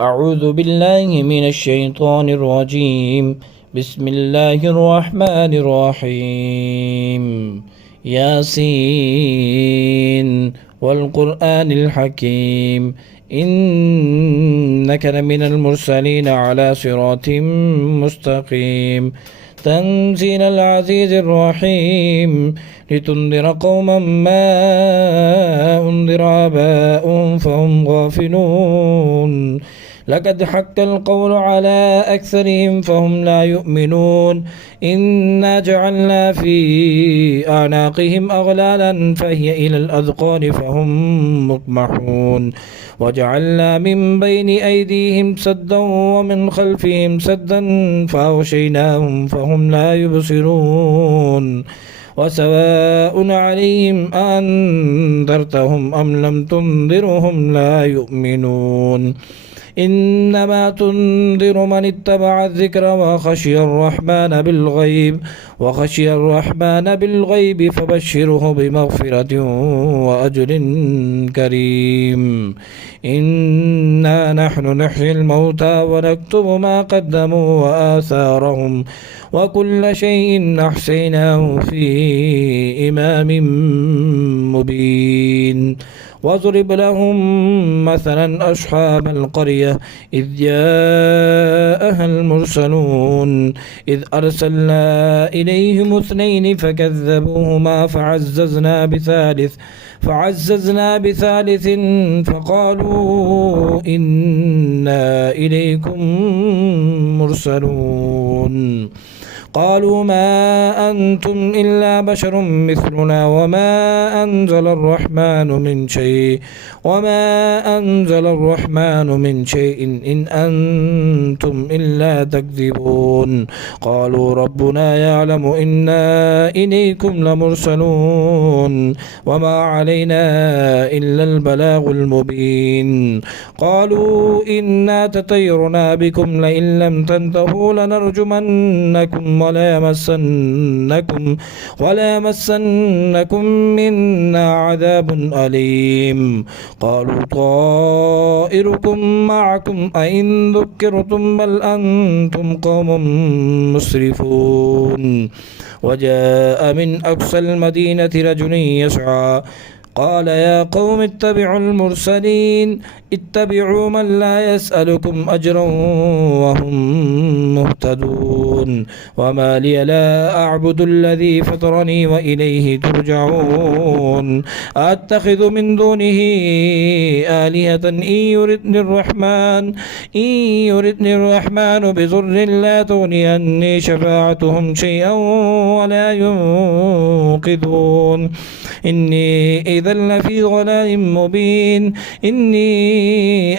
أعوذ بالله من الشيطان الرجيم. بسم الله الرحمن الرحيم. ياسين والقرآن الحكيم إنك لمن المرسلين على صراط مستقيم. تنزيل العزيز الرحيم لتنذر قوما ما أنذر آباؤهم فهم غافلون. لقد حق القول على أكثرهم فهم لا يؤمنون. إنا جعلنا في أعناقهم أغلالا فهي إلى الأذقان فهم مقمحون. وجعلنا من بين أيديهم سدا ومن خلفهم سدا فأغشيناهم فهم لا يبصرون. وسواء عليهم أنذرتهم أم لم تنذرهم لا يؤمنون. إنما تنذر من اتبع الذكر وخشي الرحمن بالغيب فبشره بمغفرة وأجر كريم. إنا نحن نحيي الموتى ونكتب ما قدموا وآثارهم وكل شيء أحصيناه في إمام مبين. واضرب لهم مثلا أصحاب القرية إذ جاءها المرسلون إذ أرسلنا إليهم اثنين فكذبوهما فعززنا بثالث فقالوا إنا إليكم مرسلون. قالوا ما أنتم إلا بشر مثلنا وما أنزل الرحمن من شيء إن أنتم إلا تكذبون. قالوا ربنا يعلم إنا إليكم لمرسلون وما علينا إلا البلاغ المبين. قالوا إنا تطيرنا بكم لئن لم تنتهوا لنرجمنكم وليمسنكم منا عذاب أليم. قالوا طائركم معكم أئن ذكرتم بل أنتم قوم مسرفون. وجاء من أقصى المدينة رجل يسعى قال يا قوم اتبعوا المرسلين اتبعوا من لا يسألكم أجرا وهم مهتدون. وما لي لا أعبد الذي فطرني وإليه ترجعون. أتخذ من دونه آلهة إن يردني الرحمن بضر لا تغني عني شفاعتهم شيئا ولا ينقذون. إني إذا لفي ضلال مبين. إني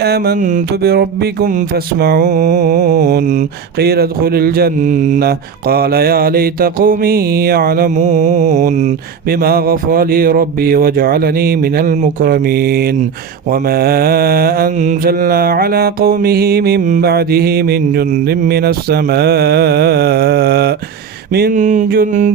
آمنت بربكم فاسمعون. قيل ادخل الجنة قال يا ليت قومي يعلمون بما غفر لي ربي وجعلني من المكرمين. وما أنزلنا على قومه من بعده من جند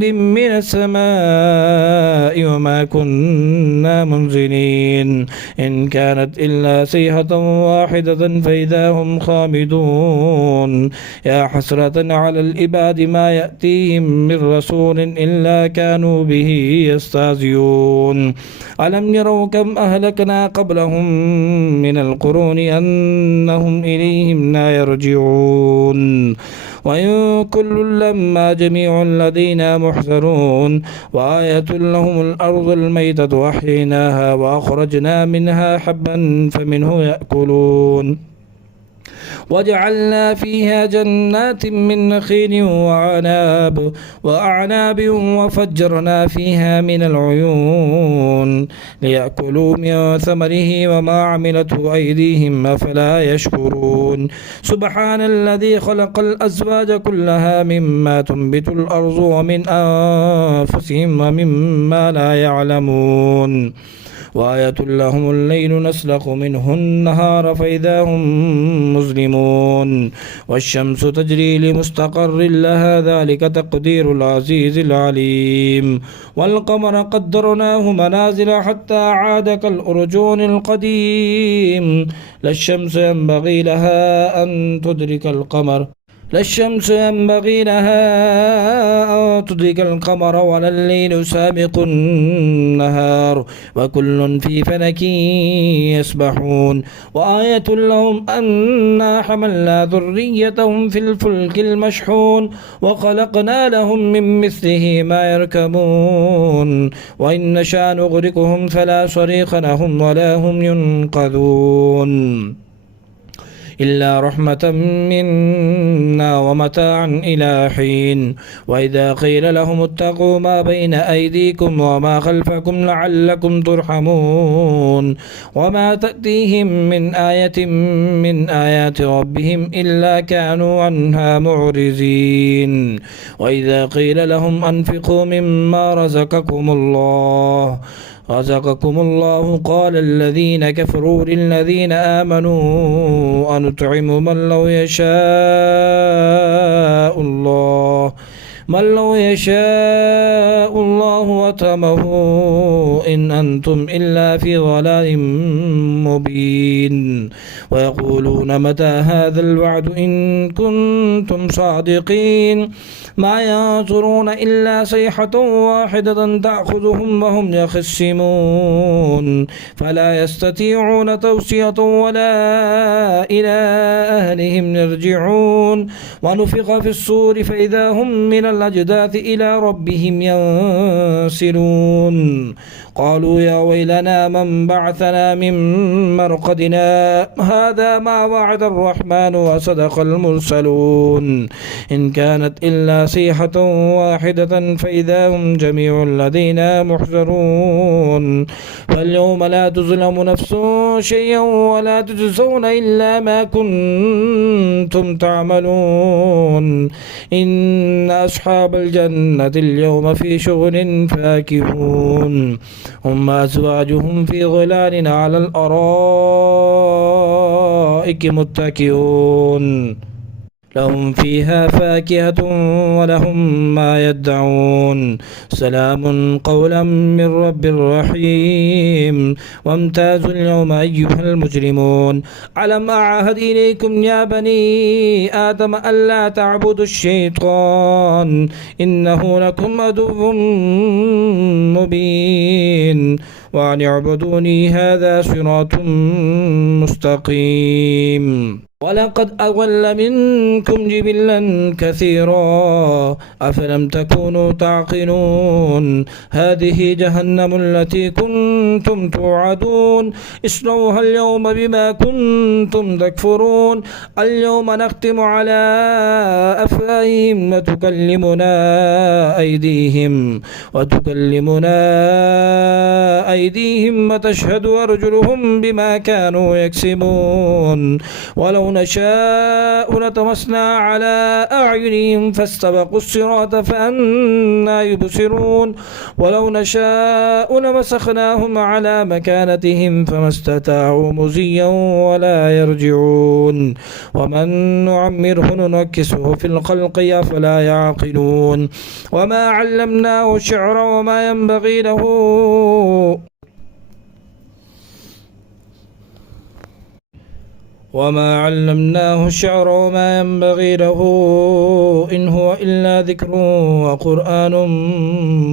من السماء وما كنا منزلين. إن كانت إلا صيحة واحدة فإذا هم خامدون. يا حسرة على العباد ما يأتيهم من رسول إلا كانوا به يستهزئون. ألم يروا كم أهلكنا قبلهم من القرون أنهم إليهم لا يرجعون. وإن كل لما جميع لدينا محضرون. وآية لهم الأرض الميتة وأحييناها وأخرجنا منها حبا فمنه يأكلون. وجعلنا فيها جنات من نخيل وأعناب وفجرنا فيها من العيون ليأكلوا من ثمره وما عملته أيديهم أفلا يشكرون. سبحان الذي خلق الأزواج كلها مما تنبت الأرض ومن أنفسهم ومما لا يعلمون. وآية لهم الليل نسلخ منه النهار فإذا هم مظلمون والشمس تجري لمستقر لها ذلك تقدير العزيز العليم والقمر قدرناه منازل حتى عاد كالأرجون القديم لا الشمس ينبغي لها أن تدرك القمر ولا الليل سابق النهار وكل في فلك يسبحون وآية لهم أنا حملنا ذريتهم في الفلك المشحون وخلقنا لهم من مثله ما يركبون وإن نشأ نغرقهم فلا صريخ لهم ولا هم ينقذون إلا رحمة منا ومتاعا إلى حين وإذا قيل لهم اتقوا ما بين أيديكم وما خلفكم لعلكم ترحمون وما تأتيهم من آية من آيات ربهم إلا كانوا عنها معرضين وإذا قيل لهم أنفقوا مما رزقكم الله قال الذين كفروا للذين آمنوا أنطعم من لو يشاء الله أطعمه إن أنتم إلا في ضلال مبين ويقولون متى هذا الوعد إن كنتم صادقين ما ينظرون إلا صيحة واحدة تأخذهم وهم يخصمون فلا يستطيعون توصية ولا إلى أهلهم يرجعون ونفخ في الصور فإذا هم من الأجداث إلى ربهم ينسلون قالوا يا ويلنا من بعثنا من مرقدنا هذا ما وعد الرحمن وصدق المرسلون إن كانت إلا صيحة واحدة فإذا هم جميع لدينا محضرون فاليوم لا تظلم نفس شيئا ولا تجزون إلا ما كنتم تعملون إن أصحاب الجنة اليوم في شغل فاكهون هم أزواجهم في ظلال على الأرائك متكئون لهم فيها فاكهة ولهم ما يدعون سلام قولا من رب رحيم وامتازوا اليوم أيها المجرمون ألم أعهد إليكم يا بني آدم ألا تعبدوا الشيطان إنه لكم عدو مبين وأن اعبدوني هذا صراط مستقيم ولقد أضل منكم جبلا كثيرا أفلم تكونوا تعقلون هذه جهنم التي كنتم توعدون اصلوها اليوم بما كنتم تكفرون اليوم نختم على أفواههم وتكلمنا أيديهم وتشهد أرجلهم بما كانوا يكسبون ولو نشاء لطمسنا على أعينهم فاستبقوا الصراط فأنى يبصرون ولو نشاء لمسخناهم على مكانتهم فما استطاعوا مزيا ولا يرجعون ومن نعمره ننكسه في الخلق أفلا يعقلون وما علمناه الشعر وما ينبغي له إن هو إلا ذكر وقرآن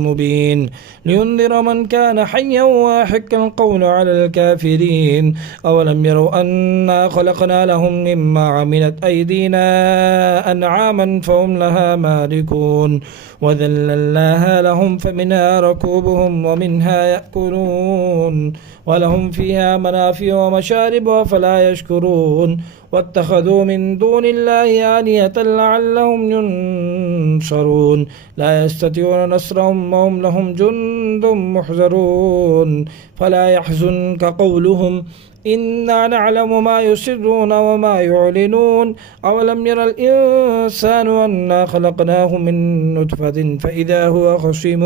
مبين لينذر من كان حيا ويحق القول على الكافرين أولم يروا أنا خلقنا لهم مما عملت أيدينا أنعاما فهم لها مالكون وذللناها لهم فمنها ركوبهم ومنها يأكلون ولهم فيها منافع ومشارب أفلا يشكرون واتخذوا من دون الله آلهة لعلهم ينصرون لا يستطيعون نصرهم وهم لهم جند محضرون فلا يحزنك قولهم إنا نعلم ما يسرون وما يعلنون أولم ير الإنسان أنا خلقناه من نطفة فإذا هو خصيم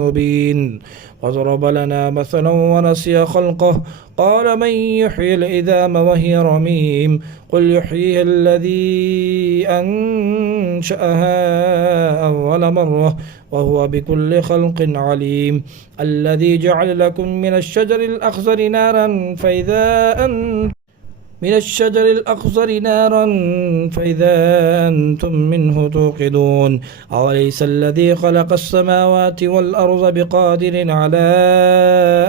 مبين وضرب لنا مثلا ونسي خلقه قال من يحيي العظام وهي رميم قل يحييها الذي أنشأها أول مرة وهو بكل خلق عليم الذي جعل لكم من الشجر الأخضر نارا فإذا أنتم منه توقدون أوليس الذي خلق السماوات والأرض بقادر على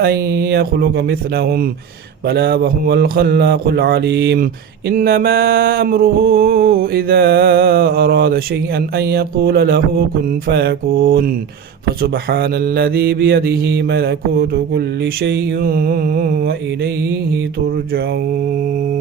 أن يخلق مثلهم بلى وهو الخلاق العليم إنما أمره إذا أراد شيئا أن يقول له كن فيكون فسبحان الذي بيده ملكوت كل شيء وإليه ترجعون.